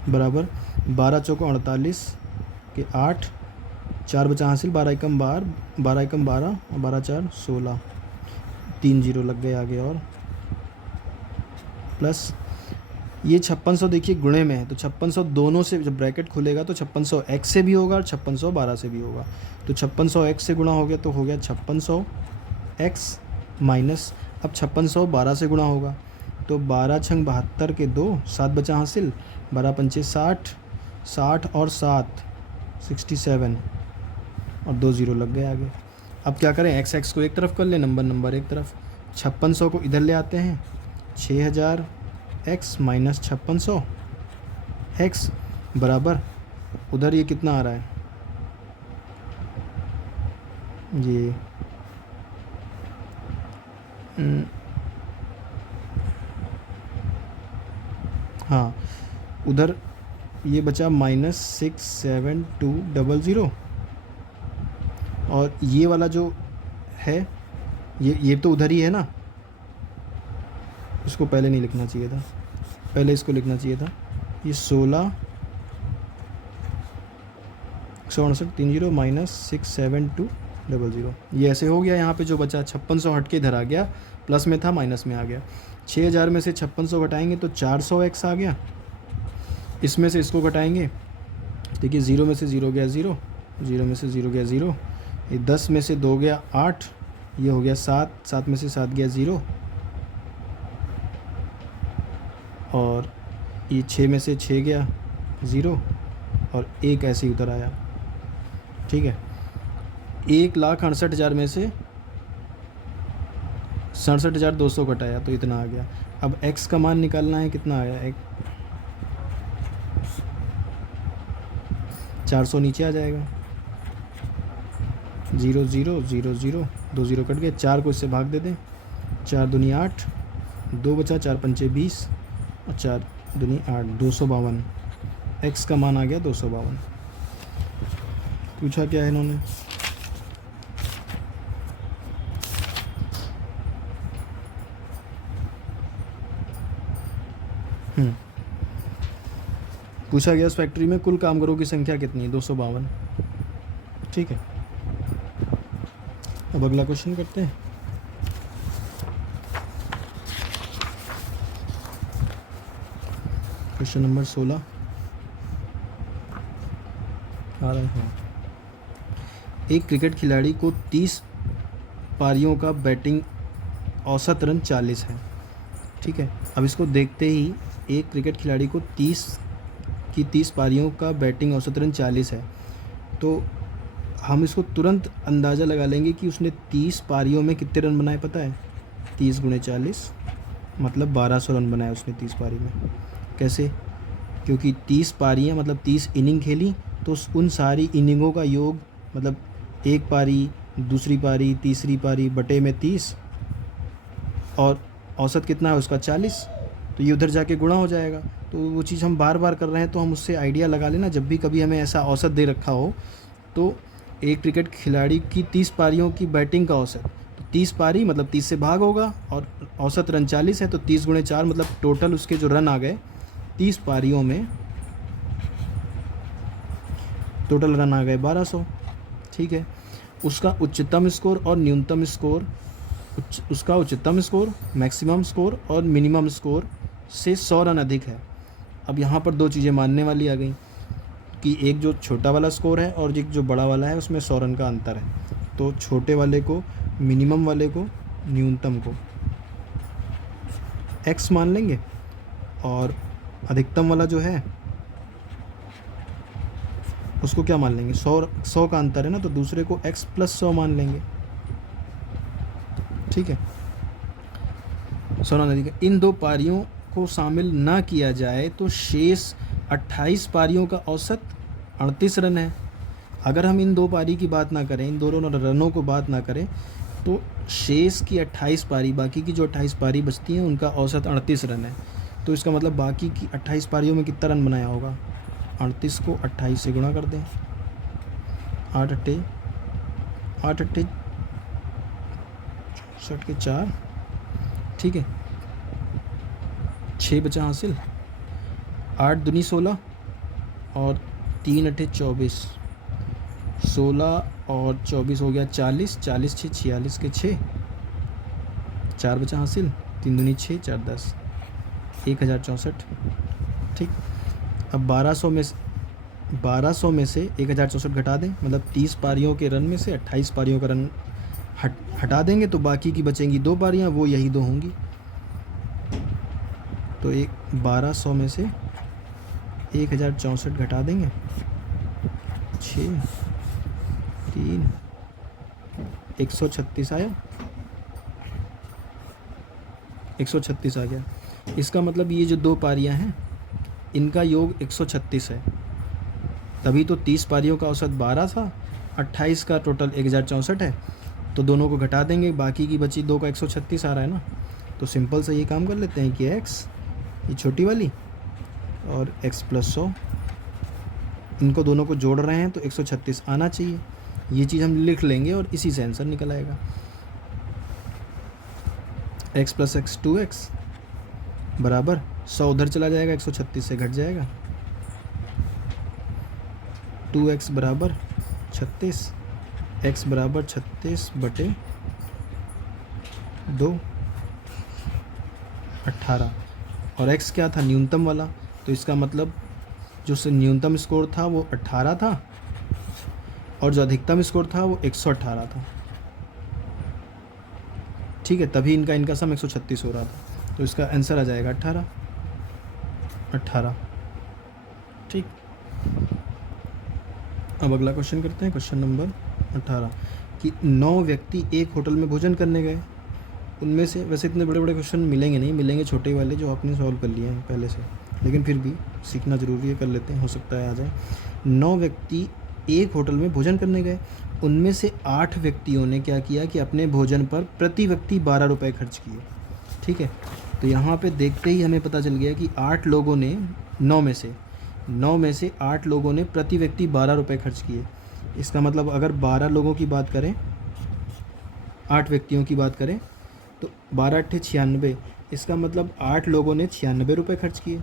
बराबर 12 चौको 48 के 8, 4 बचा हासिल, 12 एकम 12, 12 एकम 12 और 12 4 16, 3 ज़ीरो लग गए आगे, और प्लस ये 5600 देखिए गुणे में है, तो 5600 दोनों से जब ब्रैकेट खुलेगा तो 5600x से भी होगा और 5612 से भी होगा। तो 5600x से गुणा हो गया तो हो गया 5600x माइनस, अब 5612 से गुणा होगा तो 12 छंग 72 के 2, 7 बचा हासिल, 12 पंचे 60, 60 और 7 67 और 2 ज़ीरो लग गए आगे। अब क्या करें, x को एक तरफ कर लें, नंबर एक तरफ, 5600 को इधर ले आते हैं, 6000x माइनस 5600x बराबर, उधर ये कितना आ रहा है, ये हाँ उधर ये बचा -67200, और ये वाला जो है ये तो उधर ही है ना, इसको पहले नहीं लिखना चाहिए था, पहले इसको लिखना चाहिए था, ये 16 168 माइनस 67200, ये ऐसे हो गया। यहाँ पे जो बचा 5600 हट के इधर आ गया, प्लस में था माइनस में आ गया। 6000 में से 5600 घटाएंगे तो 400x आ गया, इसमें से इसको घटाएंगे, देखिए 0 में से 0 गया 0, 0 में से 0 गया 0, ये 10 में से 2 गया 8, ये हो गया 7, 7 में से 7 गया 0, और ये 6 में से 6 गया 0, और 1 ऐसे ही उतर आया। ठीक है, 1,68,000 में से 67,200 घटाया तो इतना आ गया। अब x का मान निकालना है, कितना आया, 400 नीचे आ जाएगा, 0 0 0 0, 2 ज़ीरो कट गए, 4 को इससे भाग दे दें, 4 दूनी 8, 2 बचा, 4 पंचे 20 और 4 दूनी 8, 252, x का मान आ गया 252। पूछा क्या है इन्होंने, पूछा गया उस फैक्ट्री में कुल कामगारों की संख्या कितनी है, 252। ठीक है, अब अगला क्वेश्चन करते हैं। क्वेश्चन नंबर 16 आ रहा है। एक क्रिकेट खिलाड़ी को 30 पारियों का बैटिंग औसत रन 40 है। ठीक है, अब इसको देखते ही एक क्रिकेट खिलाड़ी को 30 पारियों का बैटिंग औसत रन 40 है, तो हम इसको तुरंत अंदाज़ा लगा लेंगे कि उसने 30 पारियों में कितने रन बनाए, पता है, 30 गुणे 40 मतलब 1200 रन बनाए उसने 30 पारी में। कैसे, क्योंकि 30 पारियाँ मतलब 30 इनिंग खेली तो उन सारी इनिंगों का योग, मतलब एक पारी, दूसरी पारी, तीसरी पारी बटे में 30, और औसत कितना है उसका 40, तो ये उधर जाके गुणा हो जाएगा। तो वो चीज़ हम बार बार कर रहे हैं, तो हम उससे आइडिया लगा लेना। जब भी कभी हमें ऐसा औसत दे रखा हो, तो एक क्रिकेट खिलाड़ी की 30 पारियों की बैटिंग का औसत, तो 30 पारी मतलब 30 से भाग होगा, और औसत रन 40 है, तो 30 गुणे 4 मतलब टोटल उसके जो रन आ गए 30 पारियों में, टोटल रन आ गए 1200। ठीक है, उसका उच्चतम स्कोर और न्यूनतम स्कोर, उसका उच्चतम स्कोर, मैक्सिमम स्कोर और मिनिमम स्कोर से 100 रन अधिक है। अब यहाँ पर दो चीज़ें मानने वाली आ गई कि एक जो छोटा वाला स्कोर है और एक जो बड़ा वाला है उसमें 100 रन का अंतर है। तो छोटे वाले को मिनिमम, वाले को न्यूनतम को x मान लेंगे, और अधिकतम वाला जो है उसको क्या मान लेंगे, 100 का अंतर है ना, तो दूसरे को x + 100 मान लेंगे। ठीक है, 100 रन अधिक। इन दो पारियों को शामिल ना किया जाए तो शेष 28 पारियों का औसत 38 रन है। अगर हम इन दो पारी की बात ना करें, इन दोनों रनों को बात ना करें, तो शेष की 28 पारी, बाकी की जो 28 पारी बचती हैं उनका औसत 38 रन है। तो इसका मतलब बाकी की 28 पारियों में कितना रन बनाया होगा, 38 को 28 से गुणा कर दें, 8 अट्ठे 64 के 4, ठीक है, 6 बचा हासिल, 8 दूनी 16 और 3 अट्ठे 24, 16 और 24 हो गया 40, 40 6 46 के 6, 4 बचा हासिल, 3 दूनी 6, 4 10, 1064। ठीक, अब 1200 में से 1064 घटा दें, मतलब 30 पारियों के रन में से 28 पारियों का रन हटा देंगे, तो बाकी की बचेंगी 2 पारियां, वो यही 2 होंगी। तो 1200 में से 1064 घटा देंगे, 6 3 136 आया, 136 आ गया। इसका मतलब ये जो 2 पारियां हैं इनका योग 136 है। तभी तो 30 पारियों का औसत 12 था, 28 का टोटल 1064 है, तो दोनों को घटा देंगे, बाकी की बची 2 का 136 आ रहा है ना। तो सिंपल से ये काम कर लेते हैं कि x, ये छोटी वाली, और x + 100, इनको दोनों को जोड़ रहे हैं तो 136 आना चाहिए। ये चीज़ हम लिख लेंगे और इसी से आंसर निकल आएगा। x + x 2x बराबर 100 उधर चला जाएगा, 136 से घट जाएगा, 2x बराबर 36, x बराबर 36 बटे 2, 18, और x क्या था, न्यूनतम वाला, तो इसका मतलब जो न्यूनतम स्कोर था वो 18 था, और जो अधिकतम स्कोर था वो 118 था। ठीक है, तभी इनका सम 136 हो रहा था, तो इसका आंसर आ जाएगा 18। ठीक, अब अगला क्वेश्चन करते हैं, क्वेश्चन नंबर 18, कि 9 व्यक्ति एक होटल में भोजन करने गए। उनमें से, वैसे इतने बड़े बड़े क्वेश्चन मिलेंगे नहीं, मिलेंगे छोटे वाले जो आपने सॉल्व कर लिए हैं पहले से, लेकिन फिर भी सीखना ज़रूरी है, कर लेते हैं, हो सकता है आ जाए। 9 व्यक्ति एक होटल में भोजन करने गए। उनमें से 8 व्यक्तियों ने क्या किया कि अपने भोजन पर प्रति व्यक्ति 12 रुपये खर्च किए। ठीक है, तो यहाँ पे देखते ही हमें पता चल गया कि 8 लोगों ने, 9 में से 8 लोगों ने प्रति व्यक्ति 12 रुपये खर्च किए। इसका मतलब अगर 12 लोगों की बात करें, 8 व्यक्तियों की बात करें, तो 12 अट्ठे 96, इसका मतलब 8 लोगों ने 96 रुपये खर्च किए,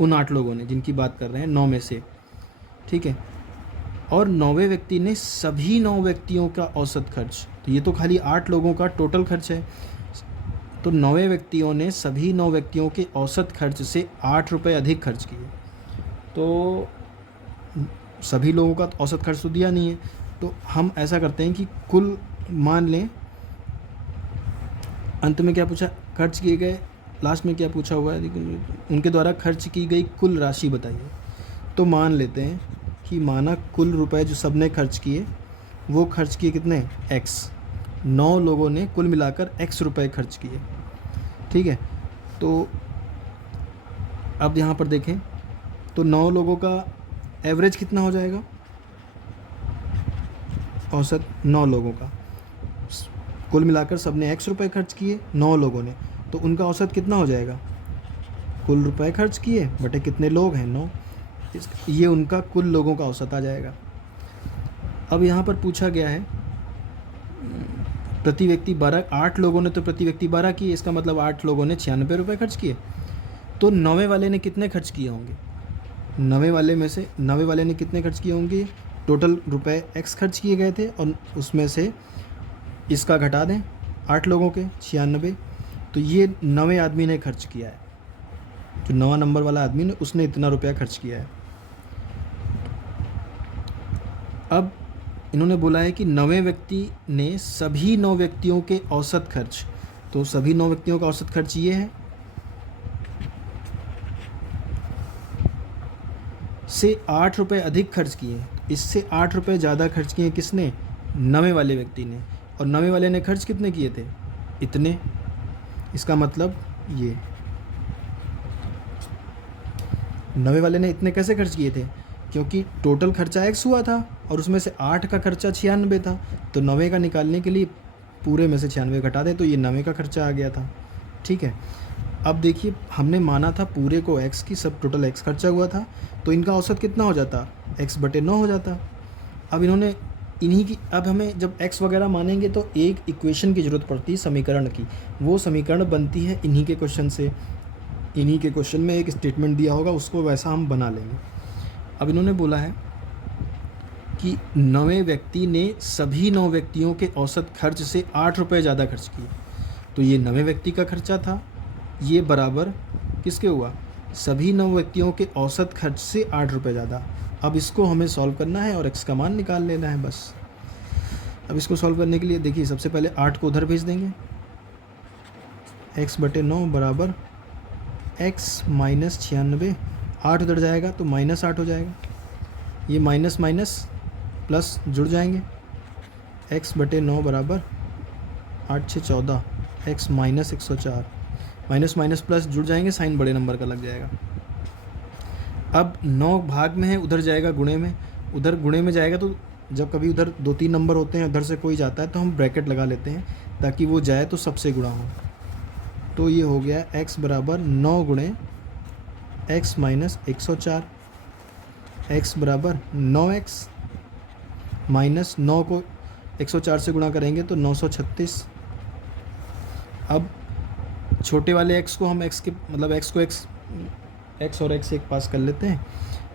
उन 8 लोगों ने जिनकी बात कर रहे हैं 9 में से। ठीक है, और 9वें व्यक्ति ने सभी 9 व्यक्तियों का औसत खर्च, तो ये तो खाली 8 लोगों का टोटल खर्च है, तो 9वें व्यक्तियों ने सभी 9 व्यक्तियों के औसत खर्च से 8 रुपये अधिक खर्च किए। तो सभी लोगों का औसत खर्च तो दिया नहीं है, तो हम ऐसा करते हैं कि कुल मान लें, अंत में क्या पूछा, खर्च किए गए, लास्ट में क्या पूछा हुआ है, उनके द्वारा खर्च की गई कुल राशि बताइए। तो मान लेते हैं कि माना कुल रुपए जो सब ने खर्च किए, वो खर्च किए कितने, x, 9 लोगों ने कुल मिलाकर x रुपए खर्च किए। ठीक है, तो अब यहाँ पर देखें तो 9 लोगों का एवरेज कितना हो जाएगा? औसत 9 लोगों का, कुल मिलाकर सबने x रुपए खर्च किए, 9 लोगों ने, तो उनका औसत कितना हो जाएगा? कुल रुपए खर्च किए बटे कितने लोग हैं, 9, ये उनका कुल लोगों का औसत आ जाएगा। अब यहाँ पर पूछा गया है प्रति व्यक्ति 12, 8 लोगों ने तो प्रति व्यक्ति 12 किए, इसका मतलब 8 लोगों ने 96 रुपये खर्च किए। तो 9वें वाले ने कितने खर्च किए होंगे? 9वें वाले में से 9वें वाले ने कितने खर्च किए होंगे? टोटल रुपए x खर्च किए गए थे और उसमें से इसका घटा दें 8 लोगों के 96, तो ये 9वें आदमी ने खर्च किया है, जो 9वां नंबर वाला आदमी ने, उसने इतना रुपया खर्च किया है। अब इन्होंने बोला है कि 9वें व्यक्ति ने सभी 9 व्यक्तियों के औसत खर्च, तो सभी 9 व्यक्तियों का औसत खर्च ये है, से 8 रुपये अधिक खर्च किए। इससे 8 रुपये ज़्यादा खर्च किए किसने? 9वें वाले व्यक्ति ने। और 9वें वाले ने खर्च कितने किए थे? इतने। इसका मतलब ये 9वें वाले ने इतने कैसे खर्च किए थे? क्योंकि टोटल खर्चा x हुआ था और उसमें से 8 का खर्चा 96 था, तो 9वें का निकालने के लिए पूरे में से 96 घटा दें तो ये 9वें का खर्चा आ गया था। ठीक है, अब देखिए हमने माना था पूरे को x की, सब टोटल x खर्चा हुआ था, तो इनका औसत कितना हो जाता? x बटे 9 हो जाता। अब इन्होंने इन्हीं की, अब हमें जब x वगैरह मानेंगे तो एक इक्वेशन की ज़रूरत पड़ती है समीकरण की, वो समीकरण बनती है इन्हीं के क्वेश्चन से। इन्हीं के क्वेश्चन में एक स्टेटमेंट दिया होगा, उसको वैसा हम बना लेंगे। अब इन्होंने बोला है कि 9वें व्यक्ति ने सभी 9 व्यक्तियों के औसत खर्च से 8 रुपये ज़्यादा खर्च किए, तो ये 9वें व्यक्ति का खर्चा था, ये बराबर किसके हुआ? सभी 9 व्यक्तियों के औसत खर्च से 8 रुपये ज़्यादा। अब इसको हमें सॉल्व करना है और x का मान निकाल लेना है बस। अब इसको सॉल्व करने के लिए देखिए सबसे पहले 8 को उधर भेज देंगे, x बटे 9 बराबर x माइनस 96, 8 उधर जाएगा तो -8 हो जाएगा, ये माइनस माइनस प्लस जुड़ जाएंगे, x बटे 9 बराबर 8 6 14, x minus 104, minus minus plus जुड़ जाएंगे, साइन बड़े नंबर का लग जाएगा। अब 9 भाग में है, उधर जाएगा गुणे में, उधर गुणे में जाएगा तो जब कभी उधर 2-3 नंबर होते हैं, उधर से कोई जाता है तो हम ब्रैकेट लगा लेते हैं ताकि वो जाए तो सबसे गुणा हो। तो ये हो गया x बराबर 9 गुणे x माइनस 104, x बराबर 9x माइनस 9 को 104 से गुणा करेंगे तो 936। अब छोटे वाले x को हम x के मतलब x को x और x एक पास कर लेते हैं,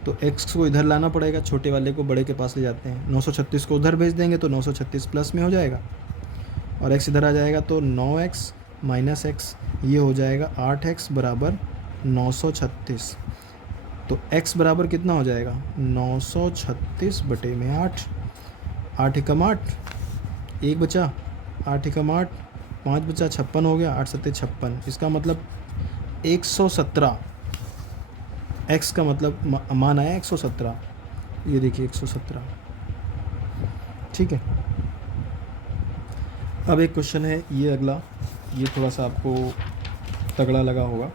तो x को इधर लाना पड़ेगा, छोटे वाले को बड़े के पास ले जाते हैं। 936 को उधर भेज देंगे तो 936 प्लस में हो जाएगा और x इधर आ जाएगा तो 9x माइनस x, ये हो जाएगा 8x बराबर 936। तो x बराबर कितना हो जाएगा? 936 बटे में 8, 8 एकम 8, 1 बचा, 8 एकम 8, 5 बचा, 56 हो गया, 8 सत्ते 56। इसका मतलब 117, x का मतलब मान आया 117, ये देखिए 117। ठीक है, अब एक क्वेश्चन है ये अगला, ये थोड़ा सा आपको तगड़ा लगा होगा,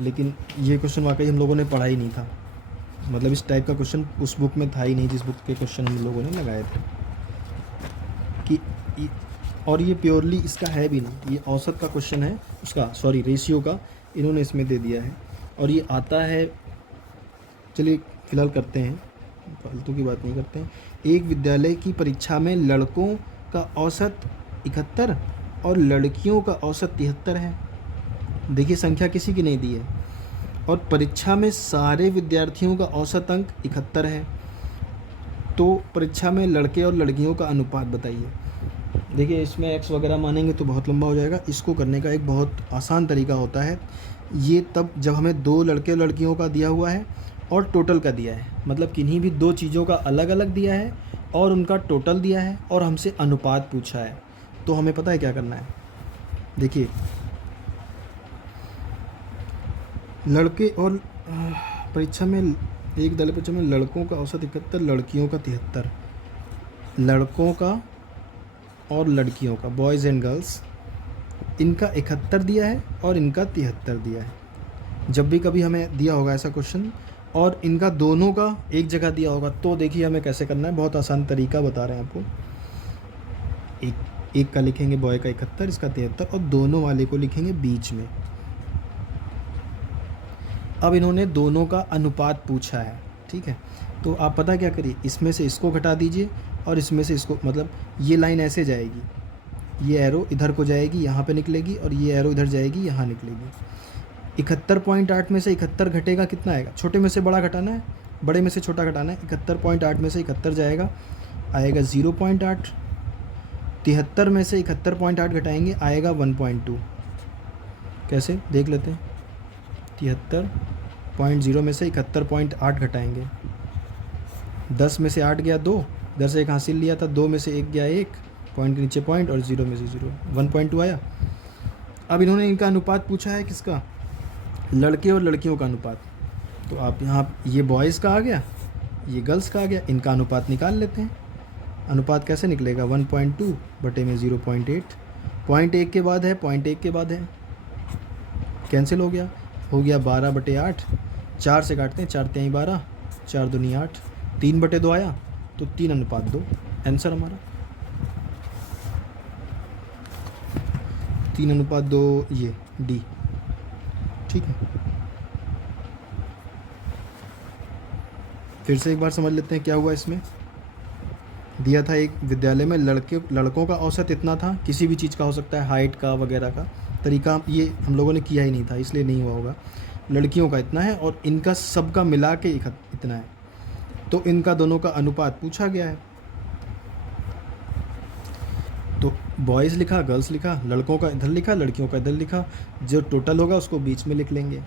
लेकिन ये क्वेश्चन वाकई हम लोगों ने पढ़ा ही नहीं था, मतलब इस टाइप का क्वेश्चन उस बुक में था ही नहीं जिस बुक के क्वेश्चन हम लोगों ने लगाए थे कि, और ये प्योरली इसका है भी नहीं, ये औसत का क्वेश्चन है उसका, सॉरी रेशियो का इन्होंने इसमें दे दिया है और ये आता है। चलिए फिलहाल करते हैं, फालतू की बात नहीं करते हैं। एक विद्यालय की परीक्षा में लड़कों का औसत 71 और लड़कियों का औसत 73 है। देखिए संख्या किसी की नहीं दी है और परीक्षा में सारे विद्यार्थियों का औसत अंक 71 है, तो परीक्षा में लड़के और लड़कियों का अनुपात बताइए। देखिए इसमें x वगैरह मानेंगे तो बहुत लंबा हो जाएगा, इसको करने का एक बहुत आसान तरीका होता है, ये तब जब हमें 2 लड़के और लड़कियों का दिया हुआ है और टोटल का दिया है, मतलब किन्हीं भी 2 चीज़ों का अलग अलग दिया है और उनका टोटल दिया है और हमसे अनुपात पूछा है, तो हमें पता है क्या करना है। देखिए लड़के और परीक्षा में, एक दल परीक्षा में लड़कों का औसत 71, लड़कियों का 73, लड़कों का और लड़कियों का, बॉयज़ एंड गर्ल्स, इनका 71 दिया है और इनका 73 दिया है। जब भी कभी हमें दिया होगा ऐसा क्वेश्चन और इनका दोनों का एक जगह दिया होगा। तो देखिए हमें कैसे करना है, बहुत आसान तरीका बता रहे हैं आपको। एक का लिखेंगे बॉय का 71, इसका 73, और दोनों वाले को लिखेंगे बीच में। अब इन्होंने दोनों का अनुपात पूछा है, ठीक है। तो आप पता क्या करिए, इसमें से इसको घटा दीजिए और इसमें से इसको, मतलब ये लाइन ऐसे जाएगी, ये एरो इधर को जाएगी, यहाँ पे निकलेगी, और ये एरो इधर जाएगी, यहाँ निकलेगी। 71.8 में से 71 घटेगा, कितना आएगा? छोटे में से बड़ा घटाना है, बड़े में से छोटा घटाना है। 71.8 में से 71 जाएगा, आएगा 0.8। 73 में से 71.8 घटाएंगे, आएगा 1.2। कैसे देख लेते हैं। 73.0 में से 71.8 घटाएंगे, 10 में से 8 गया 2, इधर से एक हासिल लिया था, 2 में से 1 गया 1, पॉइंट के नीचे पॉइंट, और 0 में से 0, 1.2 आया। अब इन्होंने इनका अनुपात पूछा है, किसका? लड़के और लड़कियों का अनुपात। तो आप यहाँ, ये बॉयज़ का आ गया, ये गर्ल्स का आ गया, इनका अनुपात निकाल लेते हैं। अनुपात कैसे निकलेगा? 1.2 बटे में 0.8, 0.1 के बाद है, 0.1 के बाद है, कैंसिल हो गया, 12 बटे 8, 4 से काटते हैं, 4 3 12, 4 दूनी 8, 3 बटे 2 आया, तो 3:2 आंसर हमारा। 3:2 ये डी, ठीक है। फिर से एक बार समझ लेते हैं क्या हुआ इसमें। दिया था एक विद्यालय में लड़कों का औसत इतना था, किसी भी चीज़ का हो सकता है, हाइट का वगैरह का। तरीका ये हम लोगों ने किया ही नहीं था, इसलिए नहीं हुआ होगा। लड़कियों का इतना है और इनका सबका मिला के इतना है, तो इनका दोनों का अनुपात पूछा गया है। तो बॉयज़ लिखा, गर्ल्स लिखा, लड़कों का इधर लिखा, लड़कियों का इधर लिखा, जो टोटल होगा उसको बीच में लिख लेंगे।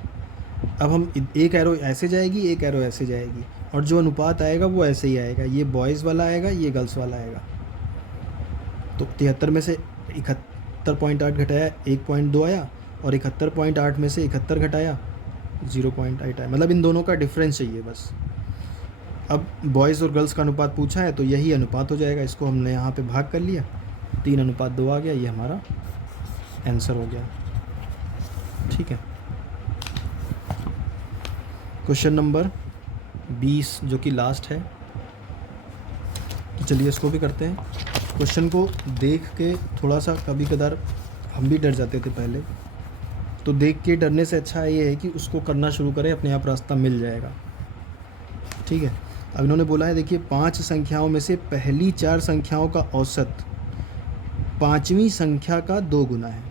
अब हम एक एरो ऐसे जाएगी, एक एरो ऐसे जाएगी, और जो अनुपात आएगा वो ऐसे ही आएगा, ये बॉयज़ वाला आएगा, ये गर्ल्स वाला आएगा। तो 73 में से 71.8 घटाया, 1.2 आया, और 71.8 में से 71 घटाया, 0.8 आया। मतलब इन दोनों का डिफरेंस चाहिए बस। अब बॉयज़ और गर्ल्स का अनुपात पूछा है, तो यही अनुपात हो जाएगा। इसको हमने यहाँ पे भाग कर लिया, 3:2 आ गया, ये हमारा आंसर हो गया, ठीक है। क्वेश्चन नंबर 20 जो कि लास्ट है, तो चलिए इसको भी करते हैं। क्वेश्चन को देख के थोड़ा सा कभी कदार हम भी डर जाते थे पहले, तो देख के डरने से अच्छा ये है कि उसको करना शुरू करें, अपने आप रास्ता मिल जाएगा, ठीक है। अब इन्होंने बोला है, देखिए 5 संख्याओं में से पहली 4 संख्याओं का औसत 5वीं संख्या का 2 गुना है।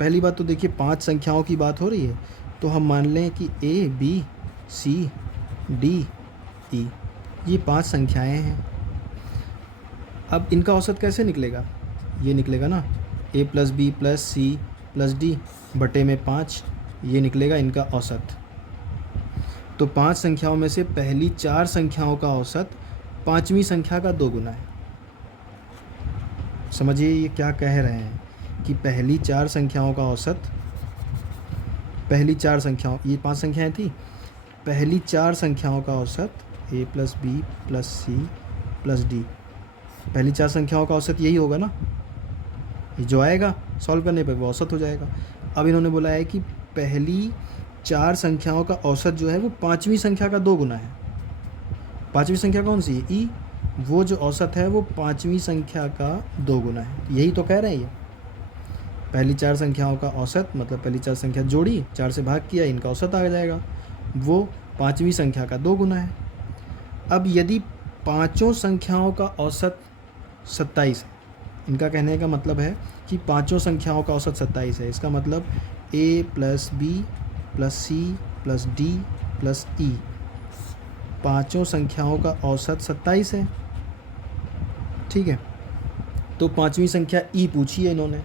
पहली बात तो देखिए 5 संख्याओं की बात हो रही है, तो हम मान लें कि A, B, C, D, E ये 5 संख्याएं हैं। अब इनका औसत कैसे निकलेगा? ये निकलेगा ना, A + B + C + D बटे में 5, ये निकलेगा इनका औसत। तो 5 संख्याओं में से पहली 4 संख्याओं का औसत 5वीं संख्या का 2 गुना है। समझिए ये क्या कह रहे हैं कि पहली 4 संख्याओं का औसत, पहली 4 संख्याओं, ये 5 संख्याएं थी, पहली 4 संख्याओं का औसत A + B + C + D, पहली 4 संख्याओं का औसत यही होगा ना, ये जो आएगा सॉल्व करने पर वो औसत हो जाएगा। अब इन्होंने बोला है कि पहली 4 संख्याओं का औसत जो है वो 5वीं संख्या का 2 गुना है। 5वीं संख्या कौन सी है? ई, वो जो औसत है वो 5वीं संख्या का 2 गुना है, यही तो कह रहे हैं ये। पहली 4 संख्याओं का औसत मतलब पहली 4 संख्या जोड़ी, 4 से भाग किया, इनका औसत आ जाएगा, वो 5वीं संख्या का 2 गुना है। अब यदि पाँचों संख्याओं का औसत 27 है, इनका कहने का मतलब है कि पाँचों संख्याओं का औसत 27 है, इसका मतलब A + B + C + D + E, पाँचों संख्याओं का औसत 27 है, ठीक है। तो 5वीं संख्या E पूछी है इन्होंने।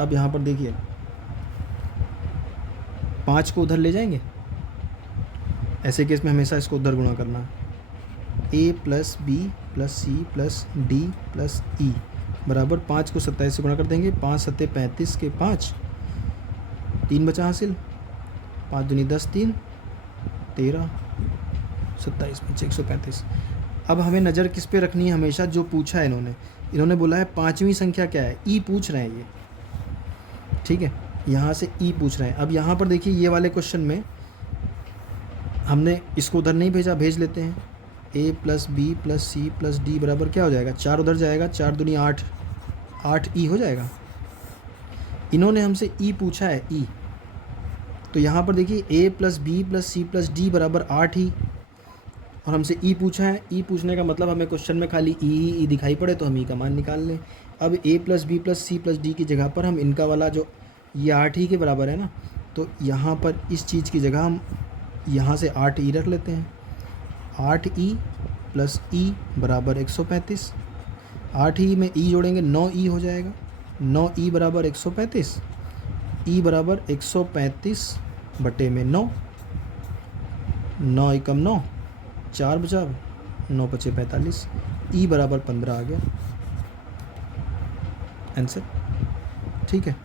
अब यहाँ पर देखिए 5 को उधर ले जाएंगे, ऐसे केस में हमेशा इसको उधर गुणा करना है। A + B + C + D + E बराबर 5 को 27 से गुणा कर देंगे, 5 × 7 = 35 के 5, 3 बचा हासिल, 5 दूनी 10, 3 13, 27 × 135। अब हमें नज़र किस पे रखनी है? हमेशा जो पूछा है इन्होंने बोला है 5वीं संख्या क्या है, ई पूछ रहे हैं ये, ठीक है, यहाँ से ई पूछ रहे हैं। अब यहाँ पर देखिए ये वाले क्वेश्चन में हमने इसको उधर नहीं भेजा, भेज लेते हैं। a plus B plus C plus D बराबर क्या हो जाएगा, 4 उधर जाएगा, 4 दूनी 8, 8 ई हो जाएगा। इन्होंने हमसे ई पूछा है, ई, तो यहाँ पर देखिए a plus B plus C plus D बराबर 8 ही, और हमसे ई पूछा है। ई पूछने का मतलब हमें क्वेश्चन में खाली ई दिखाई पड़े तो हम ई का मान निकाल लें। अब a plus B plus C plus D की जगह पर हम इनका वाला जो ये 8 ही के बराबर है ना, तो यहाँ पर इस चीज़ की जगह हम यहाँ से 8 ई रख लेते हैं। 8 ई प्लस ई बराबर 135। 8 ई में ई जोड़ेंगे 9 ई हो जाएगा। 9 ई बराबर 135। ई बराबर 135 बटे में 9, 9 एकम 9, 4 बचा, 9 बचे 45, ई बराबर 15 आ गया आंसर। ठीक है,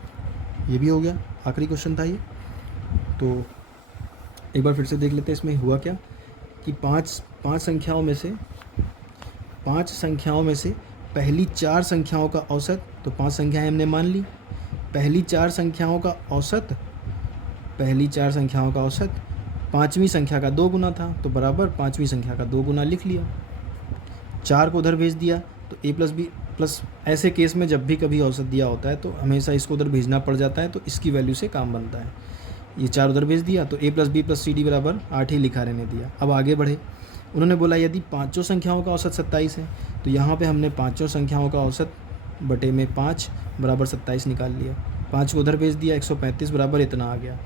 ये भी हो गया, आखिरी क्वेश्चन था ये। तो एक बार फिर से देख लेते हैं इसमें हुआ क्या कि पाँच संख्याओं में से पहली 4 संख्याओं का औसत, तो 5 संख्याएं हमने मान ली, पहली 4 संख्याओं का औसत 5वीं संख्या का 2 गुना था, तो बराबर 5वीं संख्या का 2 गुना लिख लिया। 4 को उधर भेज दिया, तो a प्लस बी प्लस, ऐसे केस में जब भी कभी औसत दिया होता है तो हमेशा इसको उधर भेजना पड़ जाता है, तो इसकी वैल्यू से काम बनता है। ये 4 उधर भेज दिया, तो a plus B plus C D बराबर 8 ही लिखा रहने दिया। अब आगे बढ़े, उन्होंने बोला यदि 5 संख्याओं का औसत 27 है, तो यहाँ पे हमने 5 संख्याओं का औसत बटे में 5 बराबर 27 निकाल लिया। 5 को उधर भेज दिया, 135 बराबर इतना आ गया।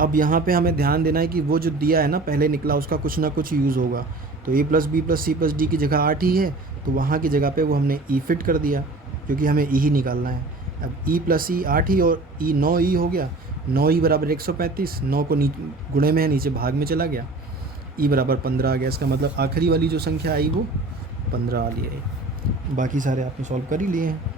अब यहाँ पे हमें ध्यान देना है कि वो जो दिया है ना पहले निकला, उसका कुछ ना कुछ यूज़ होगा। तो a plus B plus C plus D की जगह 8 ही है, तो वहाँ की जगह पे वो हमने ई फिट कर दिया, क्योंकि हमें ई ही निकालना है। अब ई प्लस ई 8 ही और ई 9 ई हो गया। 9 ई बराबर 135, 9 को गुणे में है, नीचे भाग में चला गया, ई बराबर 15 आ गया। इसका मतलब आखिरी वाली जो संख्या आई वो 15 आ ली है। बाकी सारे आपने सॉल्व कर ही लिए हैं।